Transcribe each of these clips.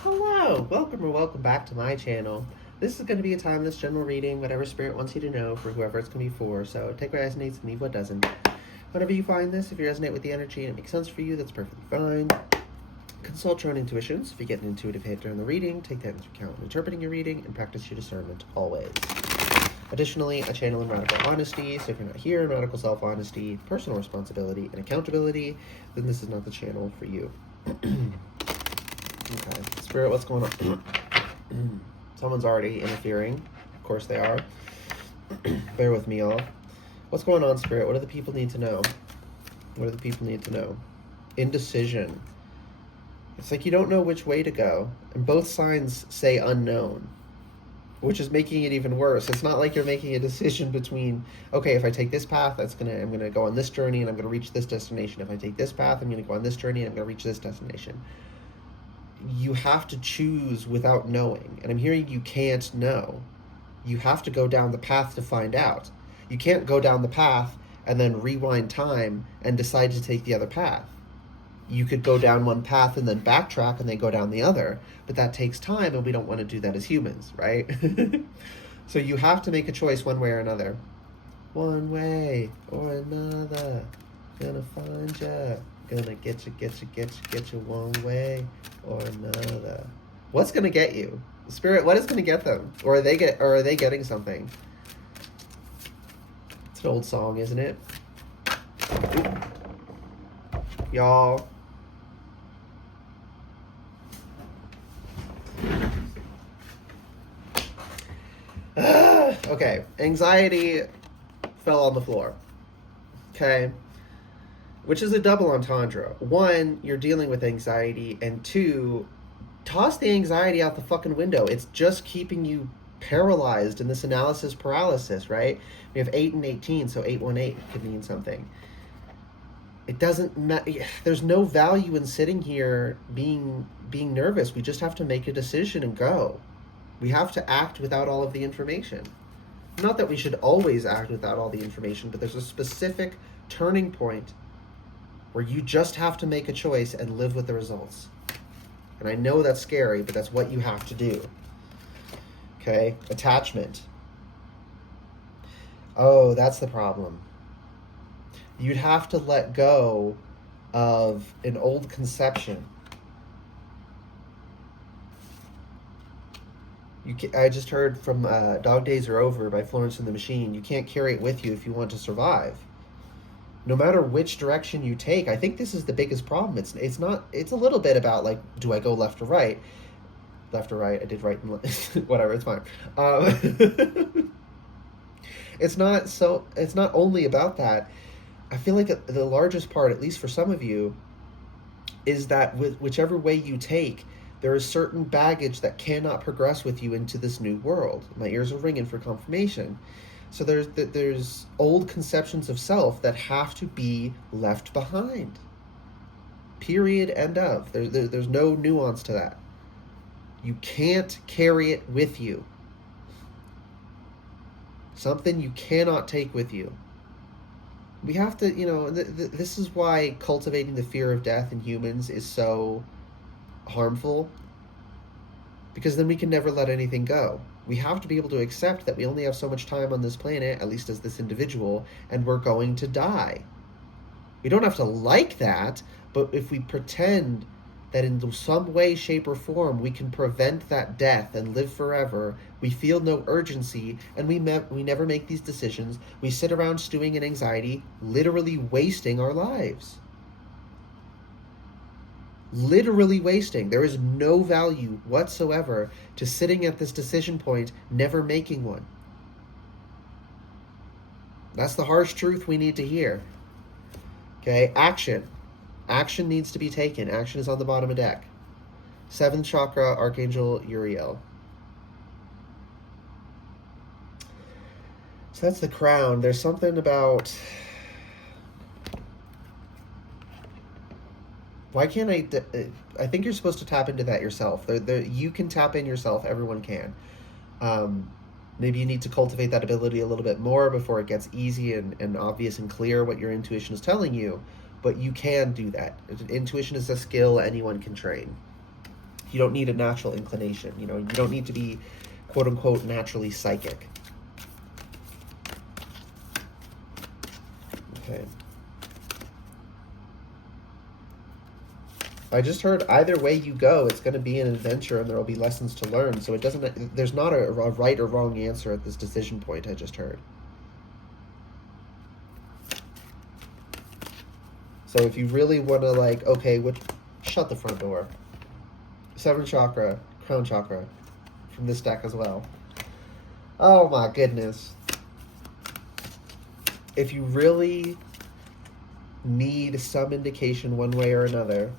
Hello, welcome or welcome back to my channel. This is going to be a timeless general reading, whatever spirit wants you to know for whoever it's going to be for, so take what resonates and leave what doesn't. Whenever you find this, if you resonate with the energy and it makes sense for you, that's perfectly fine. Consult your own intuitions. If you get an intuitive hit during the reading, take that into account when interpreting your reading and practice your discernment always. Additionally, I channel in radical honesty, so if you're not here in radical self-honesty, personal responsibility, and accountability, then this is not the channel for you. Okay, Spirit, what's going on? Someone's already interfering. Of course they are. Bear with me, y'all. What's going on, Spirit? What do the people need to know? What do the people need to know? Indecision. It's like you don't know which way to go. And both signs say unknown, which is making it even worse. It's not like you're making a decision between, okay, if I take this path, I'm gonna go on this journey and I'm gonna reach this destination. If I take this path, I'm gonna go on this journey and I'm gonna reach this destination. You have to choose without knowing. And I'm hearing you can't know. You have to go down the path to find out. You can't go down the path and then rewind time and decide to take the other path. You could go down one path and then backtrack and then go down the other, but that takes time and we don't want to do that as humans, right? So you have to make a choice one way or another. One way or another, gonna find ya. Gonna get you one way or another. What's gonna get you? Spirit, what is gonna get them? Or are they getting something? It's an old song, isn't it? Y'all. Okay, anxiety fell on the floor. Okay. Which is a double entendre. One, you're dealing with anxiety, and two, toss the anxiety out the fucking window. It's just keeping you paralyzed in this analysis paralysis, right? We have 8 and 18, so 818 could mean something. It doesn't there's no value in sitting here being nervous. We just have to make a decision and go. We have to act without all of the information. Not that we should always act without all the information, but there's a specific turning point where you just have to make a choice and live with the results. And I know that's scary, but that's what you have to do. Okay? Attachment. Oh, that's the problem. You'd have to let go of an old conception. I just heard from Dog Days Are Over by Florence and the Machine. You can't carry it with you if you want to survive. No matter which direction you take, I think this is the biggest problem. It's a little bit about, like, do I go left or right? Left or right? I did right and left. Whatever, it's fine. It's not only about that. I feel like the largest part, at least for some of you, is that with whichever way you take, there is certain baggage that cannot progress with you into this new world. My ears are ringing for confirmation. So there's old conceptions of self that have to be left behind. Period, end of. There's no nuance to that. You can't carry it with you. Something you cannot take with you. We have to, this is why cultivating the fear of death in humans is so harmful. Because then we can never let anything go. We have to be able to accept that we only have so much time on this planet, at least as this individual, and we're going to die. We don't have to like that, but if we pretend that in some way, shape, or form we can prevent that death and live forever, we feel no urgency, and we never make these decisions. We sit around stewing in anxiety, literally wasting our lives. Literally wasting. There is no value whatsoever to sitting at this decision point, never making one. That's the harsh truth we need to hear. Okay, action. Action needs to be taken. Action is on the bottom of deck. 7th chakra, Archangel Uriel. So that's the crown. There's something about... Why can't I think you're supposed to tap into that yourself. You can tap in yourself. Everyone can. Maybe you need to cultivate that ability a little bit more before it gets easy and obvious and clear what your intuition is telling you. But you can do that. Intuition is a skill anyone can train. You don't need a natural inclination. You don't need to be, quote unquote, naturally psychic. Okay. I just heard either way you go, it's going to be an adventure and there will be lessons to learn. So there's not a right or wrong answer at this decision point I just heard. So if you really want to okay, shut the front door. 7th chakra, crown chakra, from this deck as well. Oh my goodness. If you really need some indication one way or another,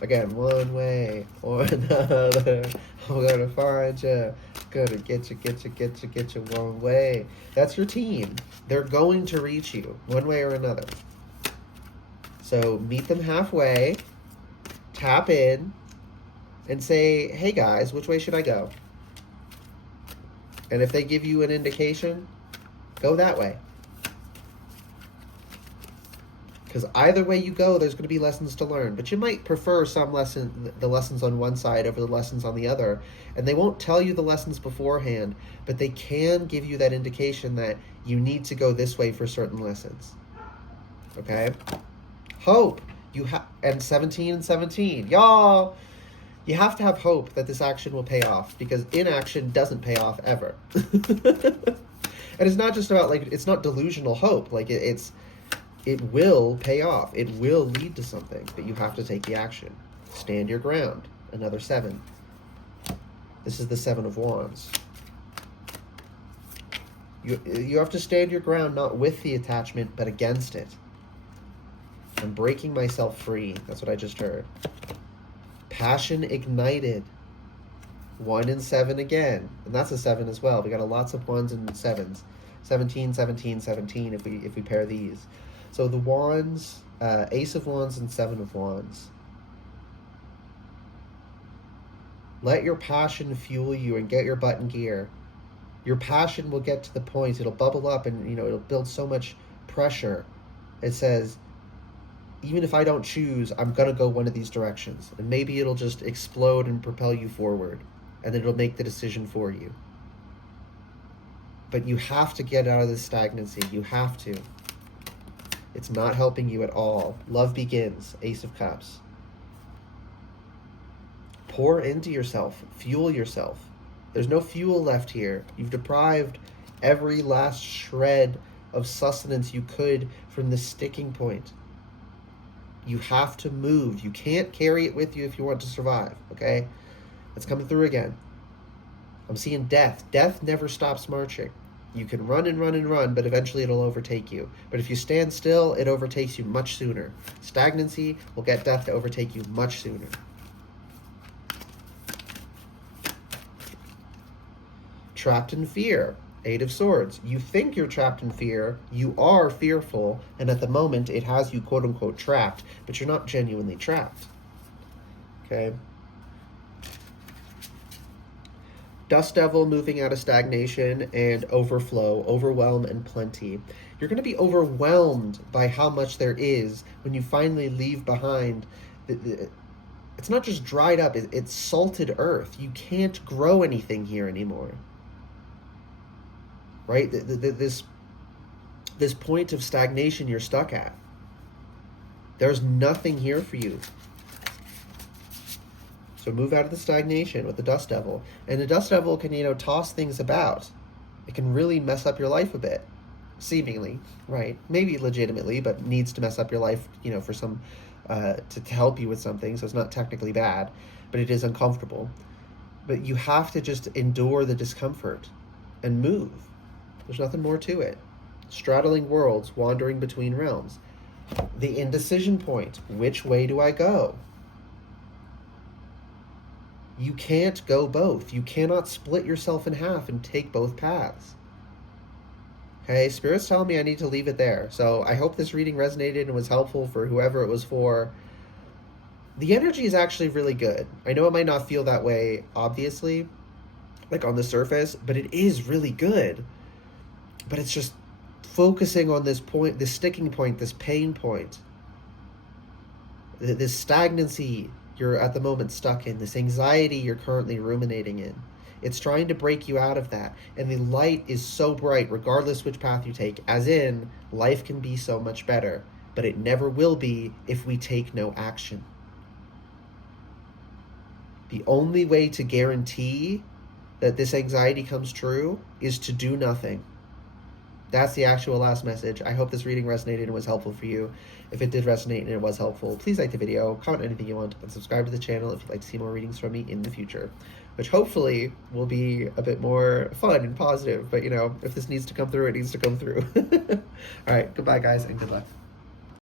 again, one way or another, I'm gonna find you, gonna get you one way. That's your team. They're going to reach you one way or another. So meet them halfway, tap in, and say, hey guys, which way should I go? And if they give you an indication, go that way. Because either way you go, there's going to be lessons to learn. But you might prefer the lessons on one side over the lessons on the other. And they won't tell you the lessons beforehand, but they can give you that indication that you need to go this way for certain lessons. Okay? Hope. And 17 and 17. Y'all, you have to have hope that this action will pay off, because inaction doesn't pay off ever. And it's not just about, it's not delusional hope. It will pay off. It will lead to something, but you have to take the action. Stand your ground. Another 7. This is the 7 of Wands. You have to stand your ground, not with the attachment, but against it. I'm breaking myself free. That's what I just heard. Passion ignited. 1 and 7 again. And that's a 7 as well. We got lots of 1s and 7s. 17, 17, 17 if we pair these. So the Wands, Ace of Wands and 7 of Wands. Let your passion fuel you and get your butt in gear. Your passion will get to the point, it'll bubble up and it'll build so much pressure. It says, even if I don't choose, I'm going to go one of these directions. And maybe it'll just explode and propel you forward. And then it'll make the decision for you. But you have to get out of this stagnancy. You have to. It's not helping you at all. Love begins. Ace of Cups. Pour into yourself. Fuel yourself. There's no fuel left here. You've deprived every last shred of sustenance you could from the sticking point. You have to move. You can't carry it with you if you want to survive, okay? It's coming through again. I'm seeing death. Death never stops marching. You can run and run and run, but eventually it'll overtake you. But if you stand still, it overtakes you much sooner. Stagnancy will get death to overtake you much sooner. Trapped in fear. 8 of Swords. You think you're trapped in fear. You are fearful. And at the moment, it has you quote-unquote trapped. But you're not genuinely trapped. Okay? Dust Devil moving out of stagnation and overflow, overwhelm, and plenty. You're going to be overwhelmed by how much there is when you finally leave behind. It's not just dried up, it's salted earth. You can't grow anything here anymore. Right? This point of stagnation you're stuck at. There's nothing here for you. So move out of the stagnation with the Dust Devil. And the Dust Devil can, toss things about. It can really mess up your life a bit. Seemingly, right? Maybe legitimately, but needs to mess up your life, for some, to help you with something. So it's not technically bad, but it is uncomfortable. But you have to just endure the discomfort and move. There's nothing more to it. Straddling worlds, wandering between realms. The indecision point. Which way do I go? You can't go both. You cannot split yourself in half and take both paths. Okay, Spirit's telling me I need to leave it there. So I hope this reading resonated and was helpful for whoever it was for. The energy is actually really good. I know it might not feel that way, obviously, on the surface, but it is really good. But it's just focusing on this point, this sticking point, this pain point, this stagnancy you're at the moment stuck in, this anxiety you're currently ruminating in. It's trying to break you out of that. And the light is so bright, regardless which path you take, as in, life can be so much better. But it never will be if we take no action. The only way to guarantee that this anxiety comes true is to do nothing. That's the actual last message. I hope this reading resonated and was helpful for you. If it did resonate and it was helpful, please like the video, comment anything you want, and subscribe to the channel if you'd like to see more readings from me in the future, which hopefully will be a bit more fun and positive. But, you know, if this needs to come through, it needs to come through. All right, goodbye, guys, and good luck.